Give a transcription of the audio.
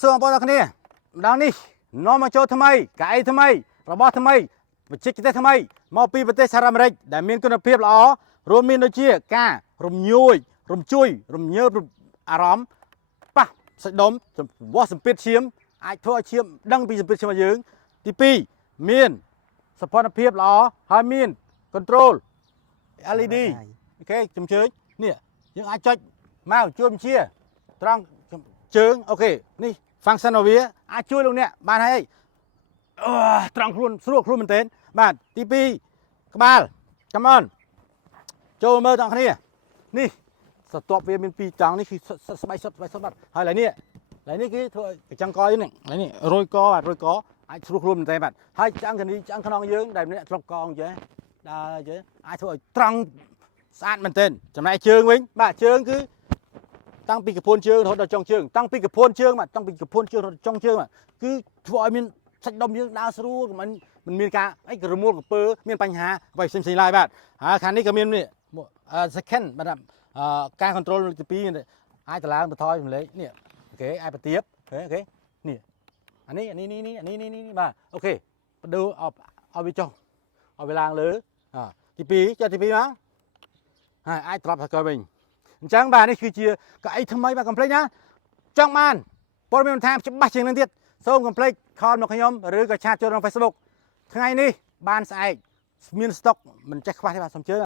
សួរបងប្អូនគ្នាម្ដងនេះនាំមកចូលថ្មីកៅអីថ្មីរបស់ថ្មីបច្ចេកទេសថ្មីមកពីប្រទេសសហរដ្ឋអាមេរិកដែលមានគុណភាពល្អរួមមានដូចជាការរំញួយរំជួយរំញើបអារម្មណ៍ប៉ះសាច់ដុំវាស់សម្ពាធឈាមអាចធ្វើឲ្យឈាមដឹងពីសម្ពាធឈាមរបស់យើងទី2មានសោភ័ណភាពល្អហើយមាន control LED អូខេជំជើញនេះយើងអាចចុចមកជួយបញ្ជាត្រង់ជើងអូខេនេះ function របស់វាអាចជួយលោកអ្នកបានហើយត្រង់ខ្លួនស្រួលខ្លួនមែនទែនបាទទី2ក្បាល come on ចូលមើលទាំងគ្នានេះស្ទាប់វាមាន2ចង់នេះគឺស្បែកសុទ្ធបាត់ហើយឡើយនេះគឺធ្វើកញ្ចឹងកនេះឡើយនេះរយកបាទរយកអាចស្រួលខ្លួនមែនទែនបាទហើយឆ្អឹងខ្នងយើងដែលអ្នកធ្លាប់កអញ្ចឹងដើរចេះអាចធ្វើឲ្យត្រង់ស្អាតមែនទែនចំណែកជើងវិញបាទជើងគឺតាំងពីកពួនជើងរហូតដល់ចុងជើងតាំងពីកពួនជើងបាទតាំងពីកពួនជើងរហូតដល់ចុងជើងបាទគឺធ្វើឲ្យមានសាច់ដុំយើងដើរស្រួលមិនមានការអីរមួលកពើមានបញ្ហាអ្វីផ្សេងឡើយបាទហើយខាងនេះក៏មាននេះ second បាទការ control ទី2អាចតម្លើងបន្ថយសម្លេងនេះអូខេអាចបន្ទាបអូខេនេះអានេះបាទអូខេបដូរឲ្យវាចុះឲ្យវាឡើងលើទី2ចុះទី2មកហើយអាចត្រឡប់ទៅក្រោយវិញអញ្ចឹងបាទនេះគឺជាកៅអីថ្មីបាទកុំភ្លេចណាចង់បានព័ត៌មានបន្ថែមច្បាស់ជាងនឹងទៀតសូមកុំភ្លេចខលមកខ្ញុំឬក៏ឆាតចូលក្នុង Facebook ថ្ងៃនេះបានស្អែកមានស្តុកមិនចេះខ្វះទេបាទសូមជឿ